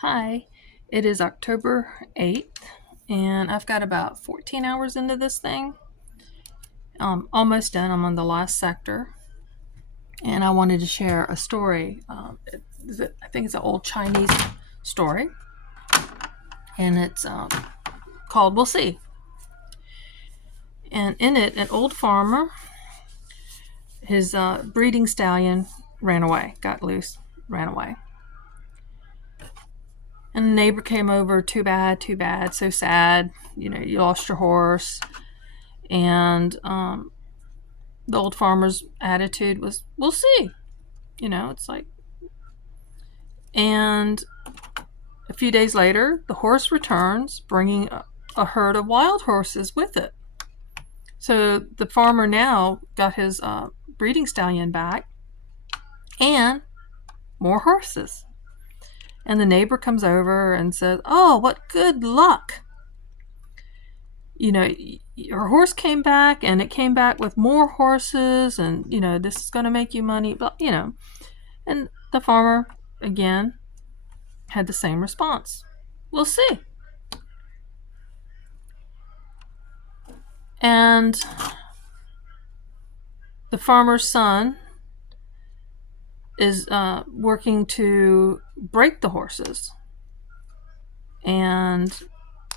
Hi, it is October 8th, and I've got about 14 hours into this thing. Almost done. I'm on the last sector, and I wanted to share a story. I think it's an old Chinese story, and it's called We'll See. And in it, an old farmer, his breeding stallion ran away, got loose, ran away. And the neighbor came over, too bad, so sad. You lost your horse. And the old farmer's attitude was, we'll see. It's like, and a few days later, the horse returns, bringing a herd of wild horses with it. So the farmer now got his breeding stallion back and more horses. And the neighbor comes over and says, "Oh, what good luck. Your horse came back and it came back with more horses, and, this is going to make you money." But, and the farmer, again, had the same response. We'll see. And the farmer's son is working to break the horses and,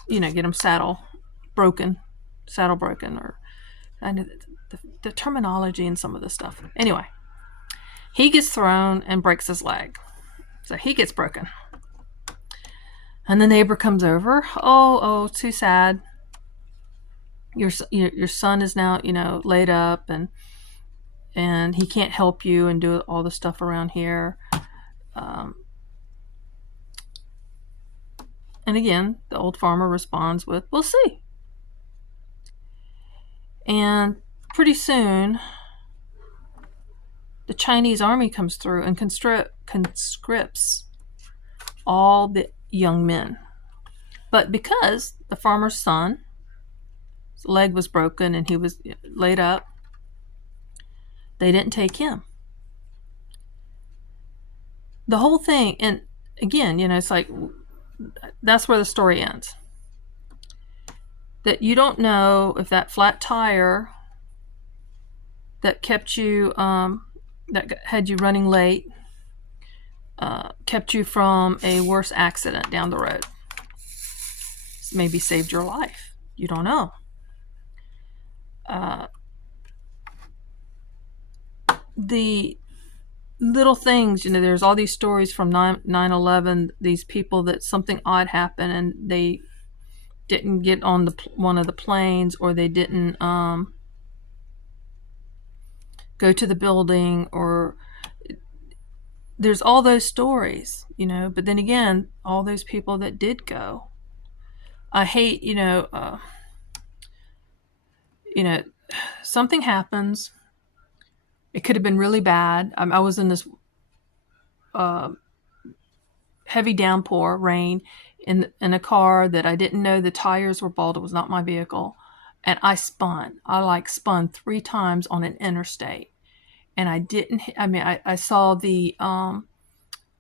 get them saddle broken, or I know the terminology and some of this stuff. Anyway, he gets thrown and breaks his leg. So he gets broken. And the neighbor comes over. Oh, too sad. Your son is now, laid up, and he can't help you and do all the stuff around here. And again, the old farmer responds with, "We'll see." And pretty soon, the Chinese army comes through and conscripts all the young men. But because the farmer's son's leg was broken and he was laid up, they didn't take him. The whole thing, and again, it's like, that's where the story ends. That you don't know if that flat tire that kept you, that had you running late, kept you from a worse accident down the road. Maybe saved your life. You don't know. The little things, there's all these stories from 9/11, these people that something odd happened and they didn't get on one of the planes, or they didn't go to the building, or there's all those stories, but then again, all those people that did go. I hate, something happens. It could have been really bad. I was in this heavy downpour, rain, in a car that I didn't know the tires were bald. It was not my vehicle. And I spun. I spun 3 times on an interstate. And I saw the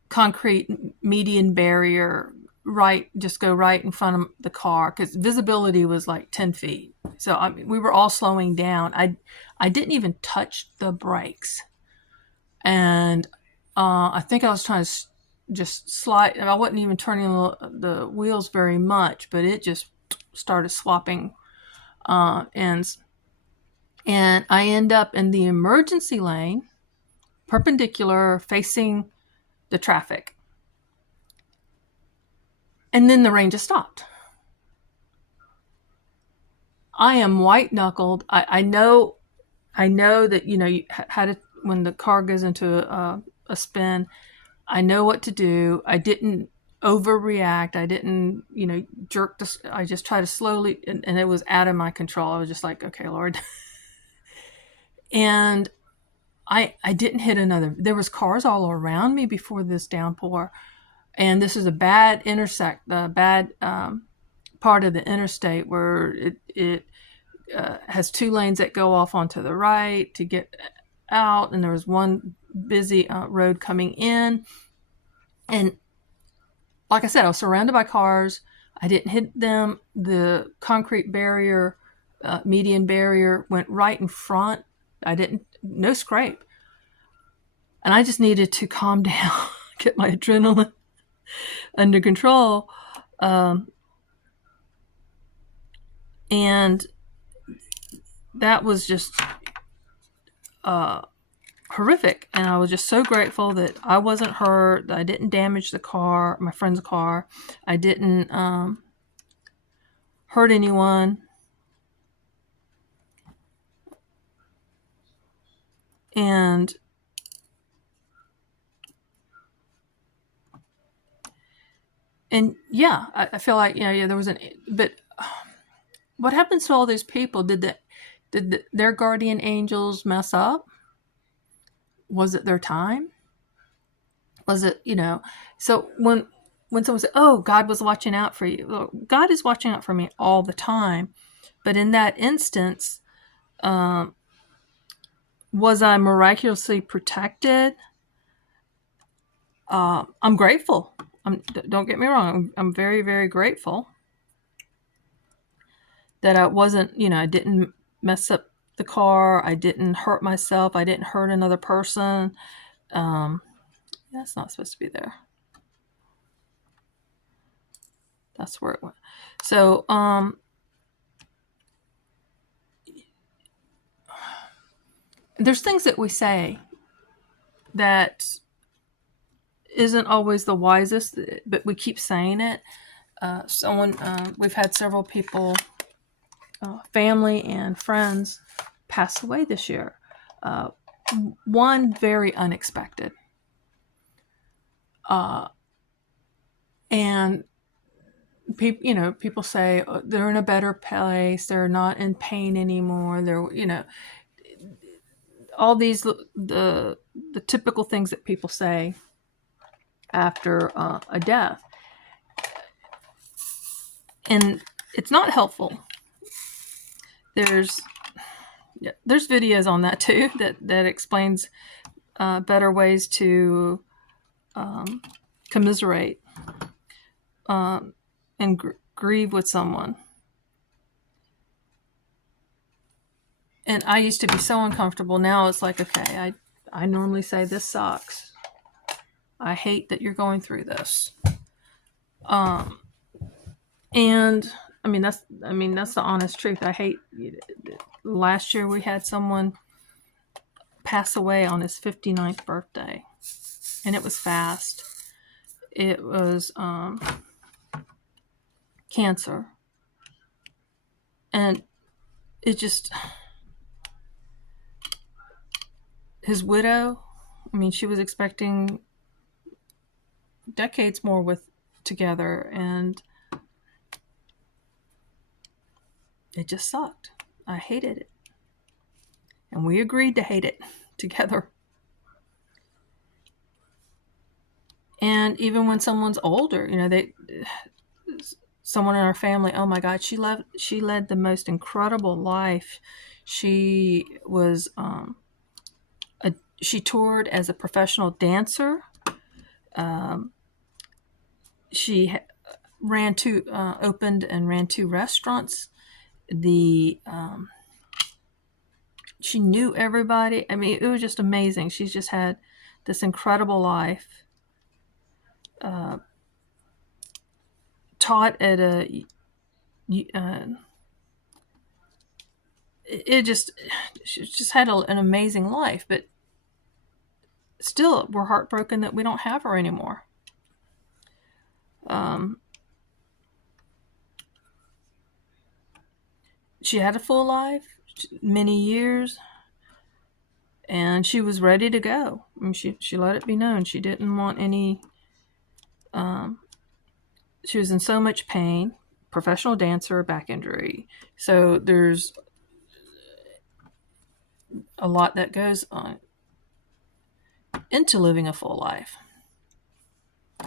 concrete median barrier just go right in front of the car, because visibility was like 10 feet. So we were all slowing down. I didn't even touch the brakes. And I think I was trying to just slide. I wasn't even turning the wheels very much, but it just started swapping ends. And I end up in the emergency lane, perpendicular, facing the traffic. And then the rain just stopped. I am white-knuckled. I know that, you when the car goes into a spin, I know what to do. I didn't overreact. I didn't, jerk I just tried to slowly, and it was out of my control. I was just like, okay, Lord. And I didn't hit another. There was cars all around me before this downpour. And this is a bad part of the interstate where it has 2 lanes that go off onto the right to get out, and there was one busy road coming in. And like I said, I was surrounded by cars. I didn't hit them. The concrete barrier, median barrier, went right in front. I didn't, no scrape. And I just needed to calm down, get my adrenaline under control. And that was just horrific. And I was just so grateful that I wasn't hurt, that I didn't damage the car, my friend's car. I didn't hurt anyone. And yeah, I feel like, there was but what happens to all those people? Did their guardian angels mess up? Was it their time? Was it, so when someone said, oh, God was watching out for you. Well, God is watching out for me all the time. But in that instance, was I miraculously protected? I'm grateful. Don't get me wrong. I'm very, very grateful that I wasn't, I didn't mess up the car. I didn't hurt myself. I didn't hurt another person. That's not supposed to be there. That's where it went. So, there's things that we say that isn't always the wisest, but we keep saying it. We've had several people, family and friends, pass away this year. One very unexpected. And people say, oh, they're in a better place. They're not in pain anymore. They're, all these, the typical things that people say after a death. And it's not helpful. There's videos on that too that explains better ways to commiserate and grieve with someone. And I used to be so uncomfortable. Now it's like, okay, I normally say, this sucks. I hate that you're going through this. And that's the honest truth. I hate. Last year we had someone pass away on his 59th birthday, and it was fast. It was cancer, and it just, his widow, she was expecting decades more together, and it just sucked. I hated it. And we agreed to hate it together. And even when someone's older, someone in our family, oh my God, she led the most incredible life. She was, she toured as a professional dancer. She opened and ran 2 restaurants. She knew everybody. It was just amazing. She's just had this incredible life. Taught at she just had an amazing life, but still we're heartbroken that we don't have her anymore. She had a full life, many years, and she was ready to go. She let it be known she didn't want any. She was in so much pain. Professional dancer, back injury. So there's a lot that goes on into living a full life.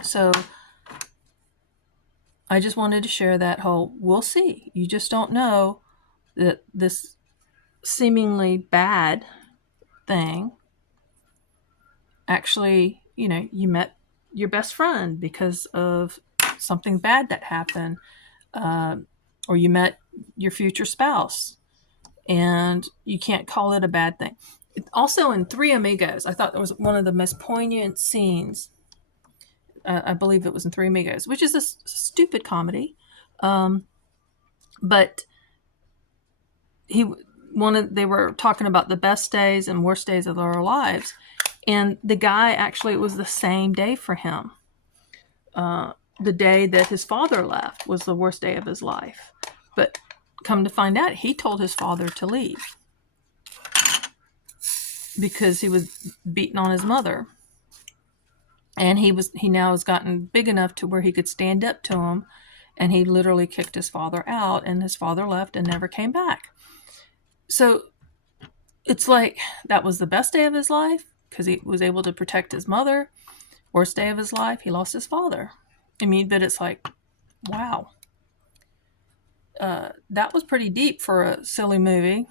So I just wanted to share that whole, we'll see. You just don't know that this seemingly bad thing actually, you met your best friend because of something bad that happened, or you met your future spouse, and you can't call it a bad thing. Also, in Three Amigos, I thought that was one of the most poignant scenes. I believe it was in Three Amigos, which is a stupid comedy, but they were talking about the best days and worst days of their lives, and the guy, actually, it was the same day for him. The day that his father left was the worst day of his life, but come to find out, he told his father to leave because he was beating on his mother. And he now has gotten big enough to where he could stand up to him, and he literally kicked his father out, and his father left and never came back. So it's like, that was the best day of his life because he was able to protect his mother. Worst day of his life, he lost his father. I mean, but it's like, wow. That was pretty deep for a silly movie.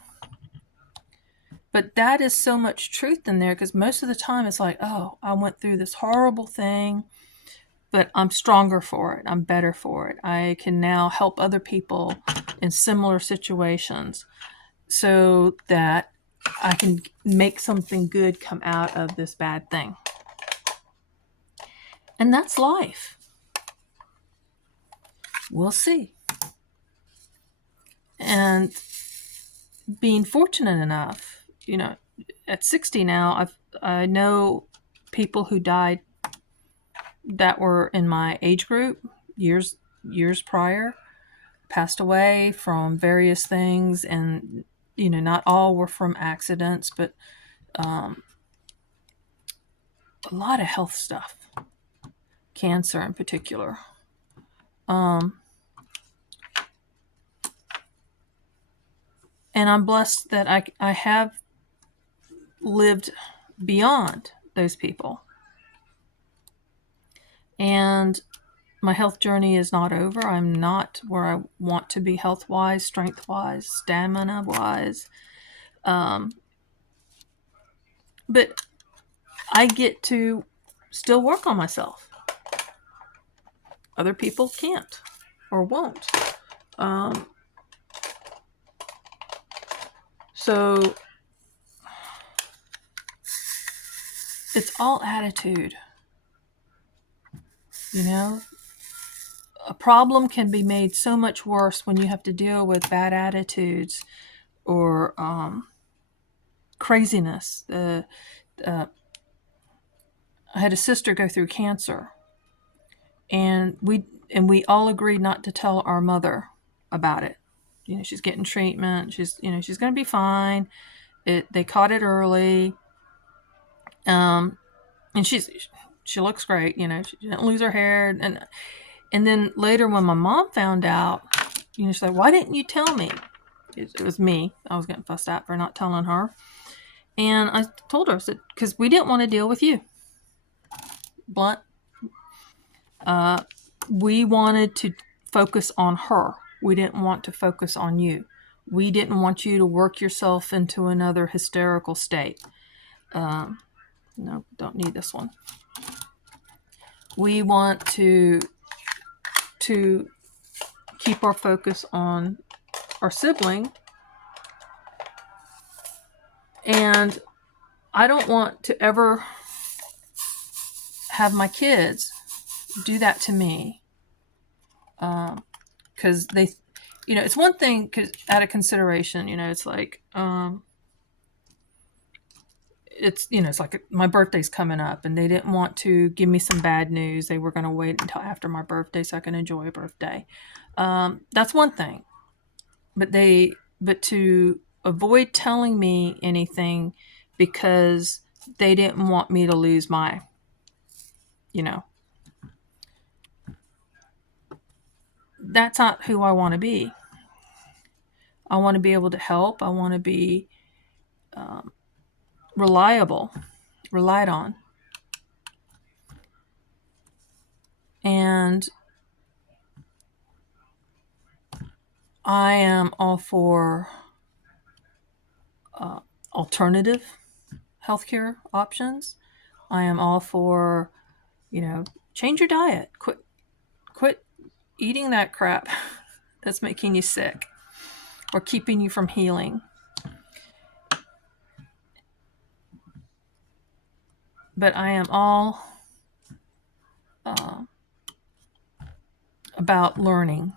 But that is so much truth in there, because most of the time it's like, oh, I went through this horrible thing, but I'm stronger for it. I'm better for it. I can now help other people in similar situations so that I can make something good come out of this bad thing. And that's life. We'll see. And being fortunate enough, at 60 now, I know people who died that were in my age group years prior, passed away from various things, and not all were from accidents, but a lot of health stuff, cancer in particular. And I'm blessed that I have lived beyond those people. And my health journey is not over. I'm not where I want to be health-wise, strength-wise, stamina-wise. But I get to still work on myself. Other people can't or won't. So it's all attitude. A problem can be made so much worse when you have to deal with bad attitudes or craziness. I had a sister go through cancer, and we all agreed not to tell our mother about it. She's getting treatment. She's going to be fine. They caught it early. And she looks great. She didn't lose her hair. And then later, when my mom found out, she's like, "Why didn't you tell me?" It was me. I was getting fussed at for not telling her. And I told her, I said, because we didn't want to deal with you. Blunt. We wanted to focus on her. We didn't want to focus on you. We didn't want you to work yourself into another hysterical state. No, don't need this one. We want to keep our focus on our sibling. And I don't want to ever have my kids do that to me. Because they, it's one thing out of consideration, it's like, it's like my birthday's coming up, and they didn't want to give me some bad news. They were going to wait until after my birthday so I can enjoy a birthday. That's one thing. But to avoid telling me anything because they didn't want me to lose my, that's not who I want to be. I want to be able to help. I want to be relied on. And I am all for alternative healthcare options. I am all for, change your diet. Quit quit eating that crap that's making you sick or keeping you from healing. But I am all about learning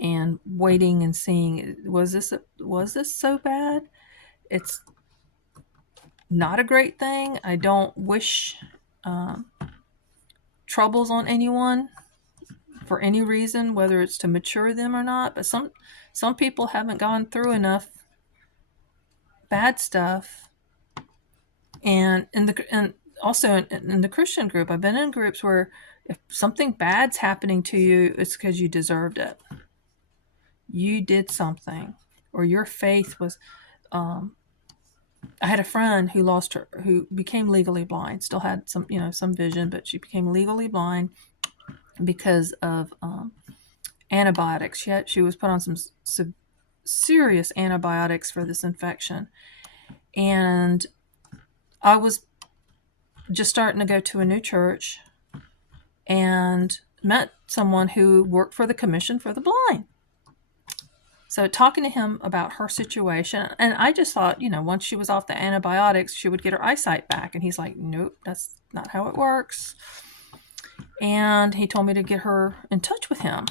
and waiting and seeing, was this so bad? It's not a great thing. I don't wish troubles on anyone for any reason, whether it's to mature them or not. But some people haven't gone through enough bad stuff. And also in the Christian group, I've been in groups where if something bad's happening to you, it's because you deserved it. You did something, or your faith was. I had a friend who became legally blind. Still had some vision, but she became legally blind because of antibiotics. She was put on some serious antibiotics for this infection, and I was just starting to go to a new church and met someone who worked for the Commission for the Blind. So talking to him about her situation, and I just thought, once she was off the antibiotics, she would get her eyesight back. And he's like, nope, that's not how it works. And he told me to get her in touch with him.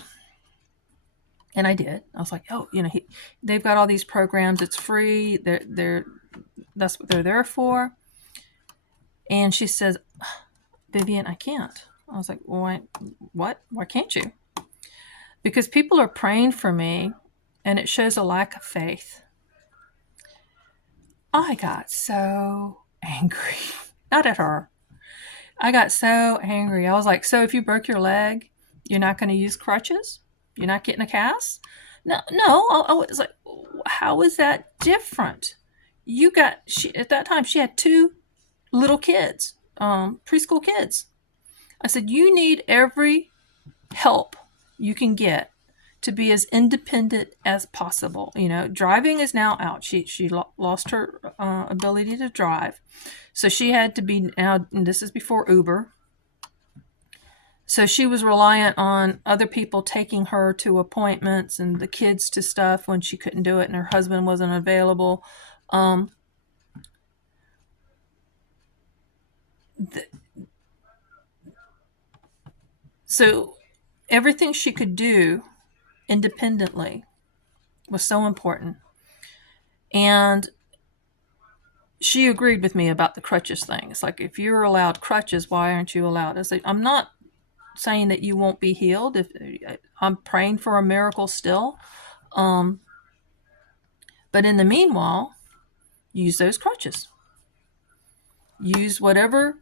And I did. I was like, oh, they've got all these programs. It's free. That's what they're there for. And she says, Vivian, I can't. I was like, well, what? Why can't you? Because people are praying for me, and it shows a lack of faith. I got so angry. Not at her. I got so angry. I was like, so if you broke your leg, you're not going to use crutches? You're not getting a cast? No. I was like, how is that different? At that time, she had 2 little kids, preschool kids. I said, you need every help you can get to be as independent as possible. Driving is now out. She lost her ability to drive. So she had to be now, and this is before Uber. So she was reliant on other people taking her to appointments and the kids to stuff when she couldn't do it and her husband wasn't available. So everything she could do independently was so important. And she agreed with me about the crutches thing. It's like, if you're allowed crutches, why aren't you allowed? I said, I'm not saying that you won't be healed. If I'm praying for a miracle still. But in the meanwhile, use those crutches. Use whatever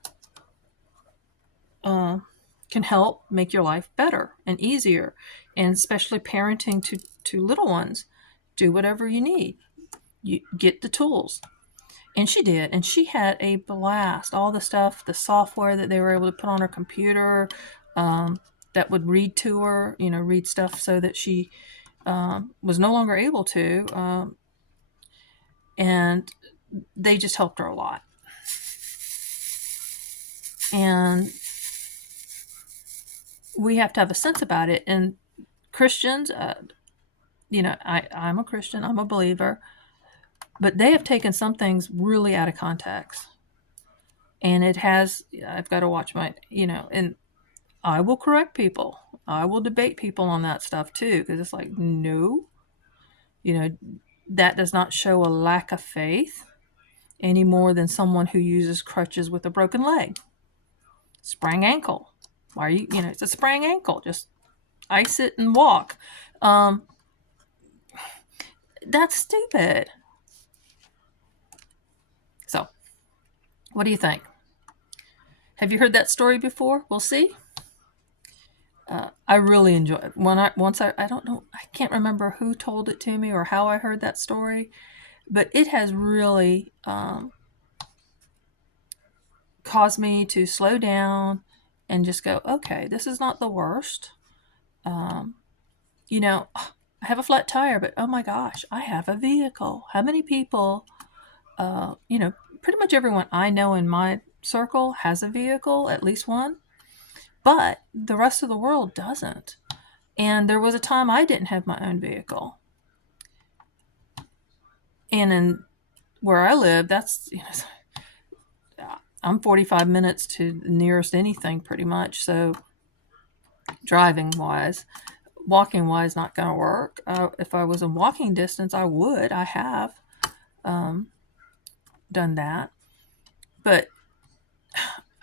can help make your life better and easier. And especially parenting to little ones. Do whatever you need. You get the tools. And she did. And she had a blast. All the stuff, the software that they were able to put on her computer that would read to her, read stuff so that she was no longer able to. And they just helped her a lot. And we have to have a sense about it. And Christians, I'm a Christian, I'm a believer, but they have taken some things really out of context. And I've got to watch and I will correct people. I will debate people on that stuff too, because it's like, no, that does not show a lack of faith any more than someone who uses crutches with a broken leg. Sprained ankle. Why are you, it's a sprained ankle. Just ice it and walk. That's stupid. So, what do you think? Have you heard that story before? We'll see. I really enjoy it. I don't know, I can't remember who told it to me or how I heard that story, but it has really caused me to slow down and just go, okay, this is not the worst. I have a flat tire, but oh my gosh, I have a vehicle. How many people, pretty much everyone I know in my circle has a vehicle, at least one. but the rest of the world doesn't. And there was a time I didn't have my own vehicle. And in where I live, that's, I'm 45 minutes to the nearest anything pretty much. So driving wise, walking wise, not going to work. If I was in walking distance, I would. I have done that. But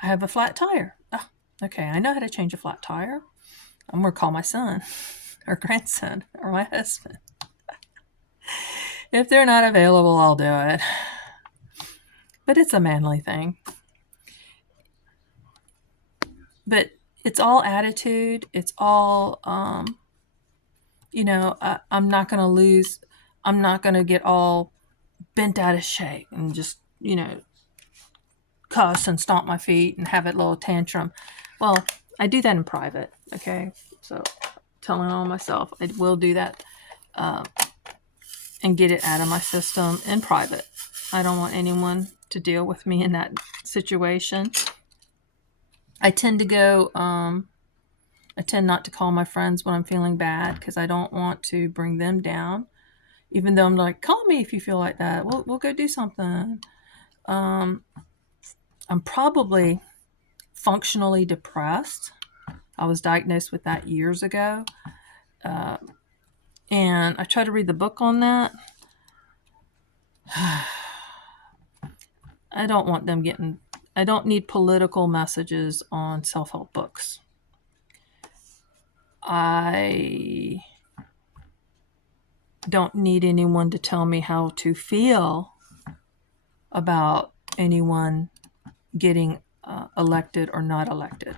I have a flat tire. Oh, okay, I know how to change a flat tire. I'm going to call my son or grandson or my husband. If they're not available, I'll do it. But it's a manly thing. But it's all attitude. It's all, I'm not going to lose. I'm not going to get all bent out of shape and just, cuss and stomp my feet and have a little tantrum. Well, I do that in private, okay? So telling on myself, I will do that and get it out of my system in private. I don't want anyone to deal with me in that situation. I tend not to call my friends when I'm feeling bad because I don't want to bring them down. Even though I'm like, call me if you feel like that. We'll go do something. I'm probably functionally depressed. I was diagnosed with that years ago. And I tried to read the book on that. I don't want them I don't need political messages on self-help books. I don't need anyone to tell me how to feel about anyone getting elected or not elected.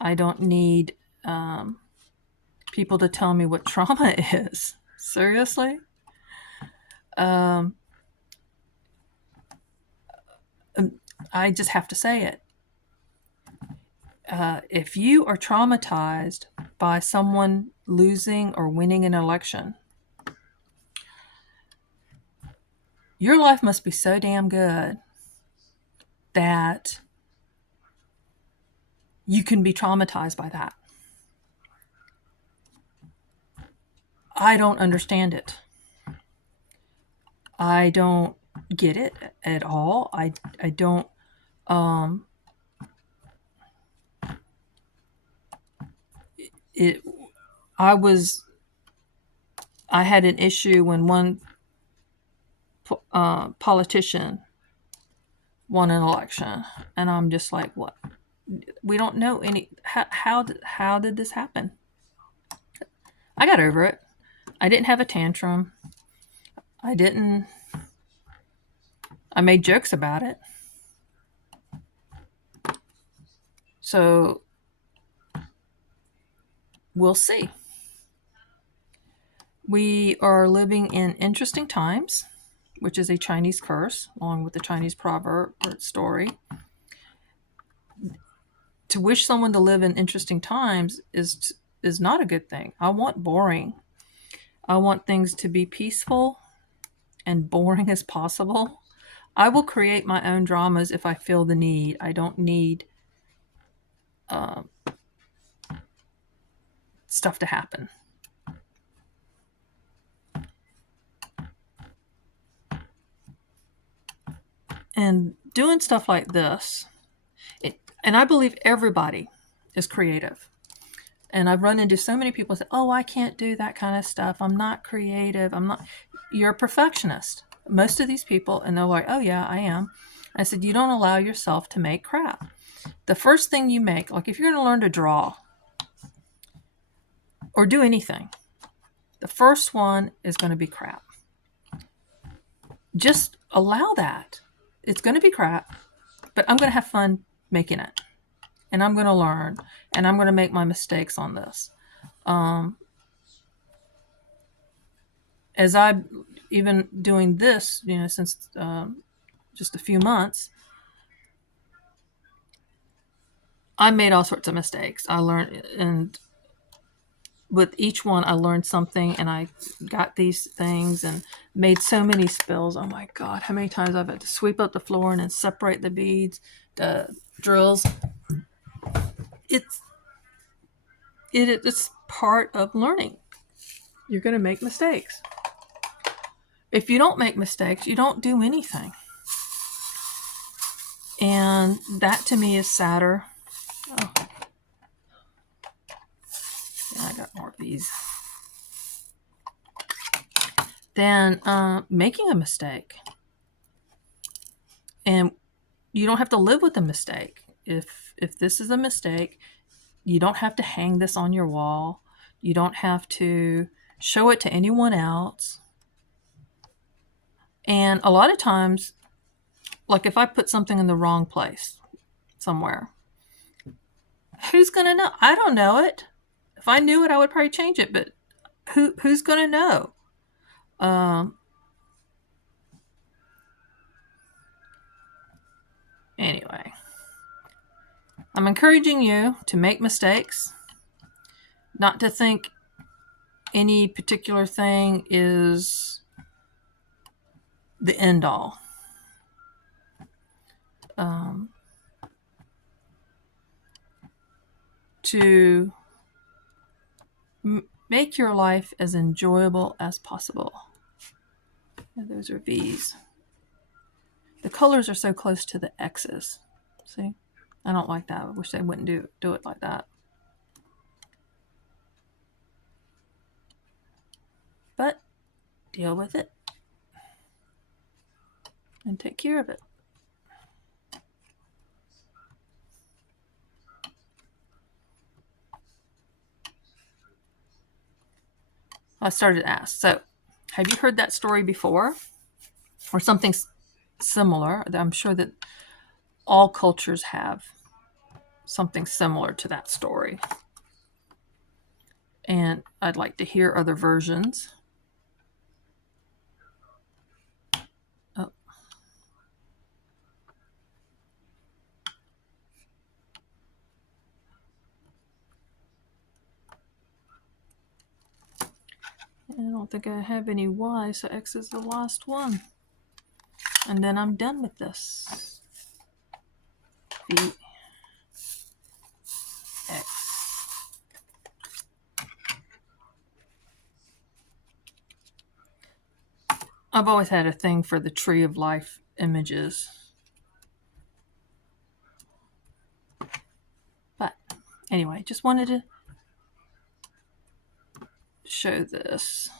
I don't need people to tell me what trauma is. Seriously? I just have to say it. If you are traumatized by someone losing or winning an election, your life must be so damn good that you can be traumatized by that. I don't understand it. I don't get it at all. I don't I had an issue when one politician won an election, and I'm just like, what? We don't know how did this happen? I got over it. I didn't have a tantrum. I made jokes about it. So we'll see. We are living in interesting times, which is a Chinese curse, along with the Chinese proverb or story. To wish someone to live in interesting times is not a good thing. I want boring. I want things to be peaceful and boring as possible. I will create my own dramas if I feel the need. I don't need stuff to happen. And doing stuff like this, and I believe everybody is creative. And I've run into so many people say, oh, I can't do that kind of stuff. I'm not creative. You're a perfectionist. Most of these people, and they're like, oh yeah, I am. I said, you don't allow yourself to make crap. The first thing you make, like if you're going to learn to draw or do anything, the first one is going to be crap. Just allow that. It's going to be crap, but I'm going to have fun making it. And I'm going to learn, and I'm going to make my mistakes on this. As I've even doing this, since just a few months, I made all sorts of mistakes. I learned, and with each one, I learned something, and I got these things and made so many spills. Oh my God, how many times I've had to sweep up the floor and then separate the beads, the drills. it's part of learning. You're going to make mistakes. If you don't make mistakes, you don't do anything. And that to me is sadder. Oh. Yeah, I got more of these. Than making a mistake. And you don't have to live with a mistake. If this is a mistake, you don't have to hang this on your wall. You don't have to show it to anyone else. And a lot of times, like if I put something in the wrong place somewhere, who's going to know? I don't know it. If I knew it, I would probably change it, but who's going to know? Anyway, I'm encouraging you to make mistakes, not to think any particular thing is the end all. To make your life as enjoyable as possible. And those are V's. The colors are so close to the X's. See? I don't like that. I wish they wouldn't do it like that. But deal with it and take care of it. I started to ask, so have you heard that story before? Or something similar? I'm sure that all cultures have something similar to that story. And I'd like to hear other versions. Oh. I don't think I have any Y, so X is the last one. And then I'm done with this. V, X. I've always had a thing for the Tree of Life images. But anyway, just wanted to show this.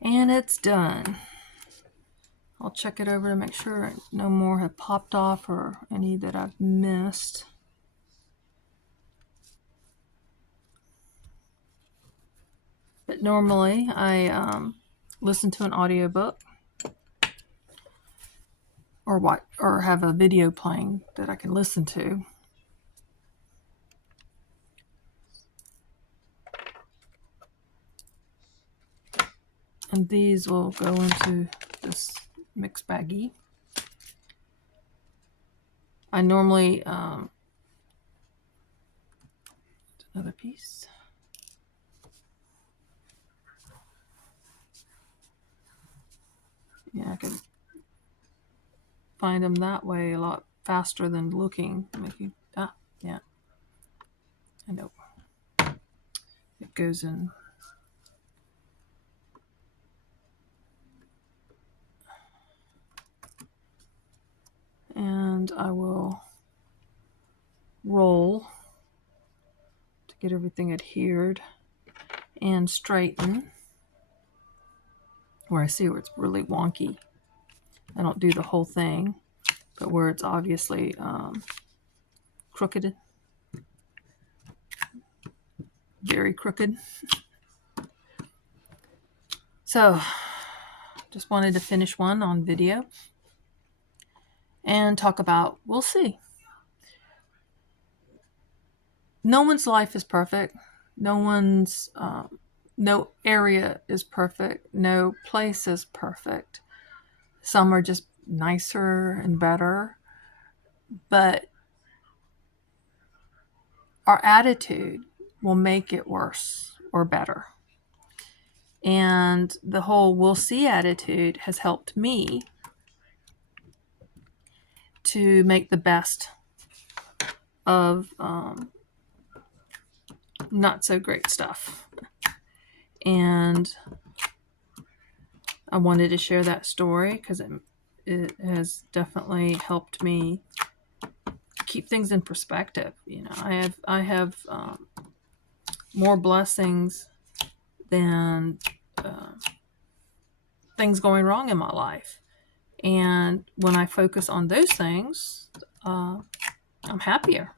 And it's done. I'll check it over to make sure no more have popped off or any that I've missed. But normally I listen to an audiobook or have a video playing that I can listen to. And these will go into this mix baggie. I normally, another piece. Yeah, I can find them that way a lot faster than looking. Yeah, I know. It goes in. And I will roll to get everything adhered and straighten where I see where it's really wonky. I don't do the whole thing, but where it's obviously crooked, very crooked. So just wanted to finish one on video and talk about, we'll see. No one's life is perfect. No area is perfect. No place is perfect. Some are just nicer and better. But our attitude will make it worse or better. And the whole we'll see attitude has helped me to make the best of not so great stuff. And I wanted to share that story because it has definitely helped me keep things in perspective. You know, I have more blessings than things going wrong in my life. And when I focus on those things, I'm happier.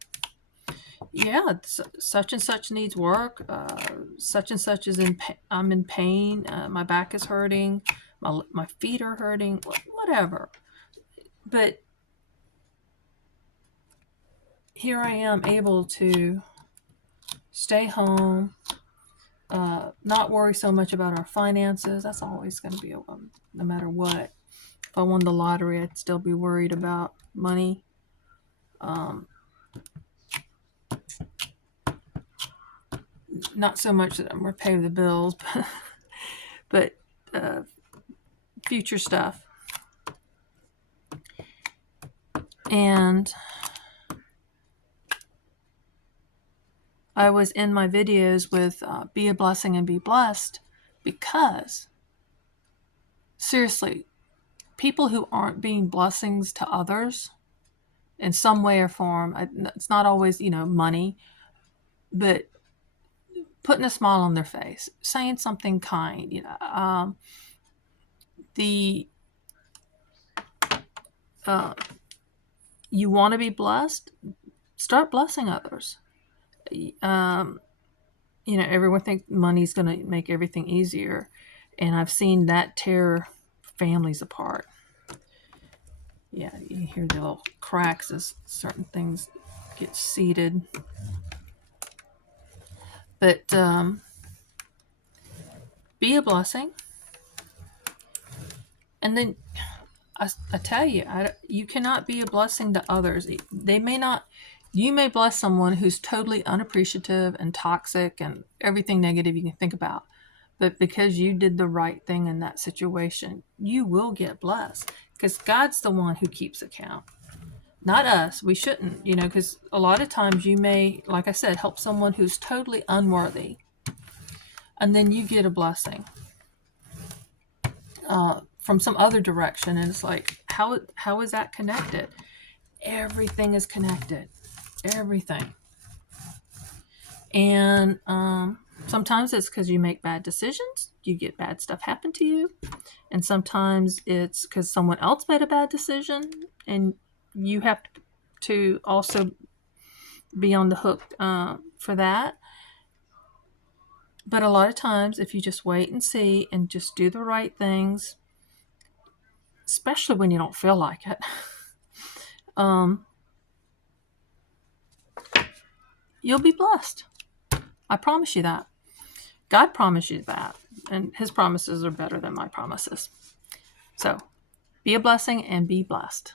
Yeah, such and such needs work. Such and such is I'm in pain. My back is hurting. My feet are hurting. Whatever. But here I am able to stay home, not worry so much about our finances. That's always going to be no matter what. If I won the lottery, I'd still be worried about money. Not so much that I'm going to pay the bills, but future stuff. And I was in my videos with be a blessing and be blessed because, seriously, people who aren't being blessings to others in some way or form, it's not always, money, but putting a smile on their face, saying something kind, you want to be blessed, start blessing others. Everyone thinks money's going to make everything easier, and I've seen that tear families apart. Yeah, you hear the little cracks as certain things get seeded. But be a blessing. And then I tell you, you cannot be a blessing to others. You may bless someone who's totally unappreciative and toxic and everything negative you can think about. But because you did the right thing in that situation, you will get blessed. Because God's the one who keeps account. Not us. We shouldn't, because a lot of times you may, like I said, help someone who's totally unworthy. And then you get a blessing from some other direction. And it's like, how is that connected? Everything is connected. Everything. And sometimes it's because you make bad decisions. You get bad stuff happen to you. And sometimes it's because someone else made a bad decision. And you have to also be on the hook for that. But a lot of times, if you just wait and see and just do the right things, especially when you don't feel like it, you'll be blessed. I promise you that. God promised you that, and his promises are better than my promises. So be a blessing and be blessed.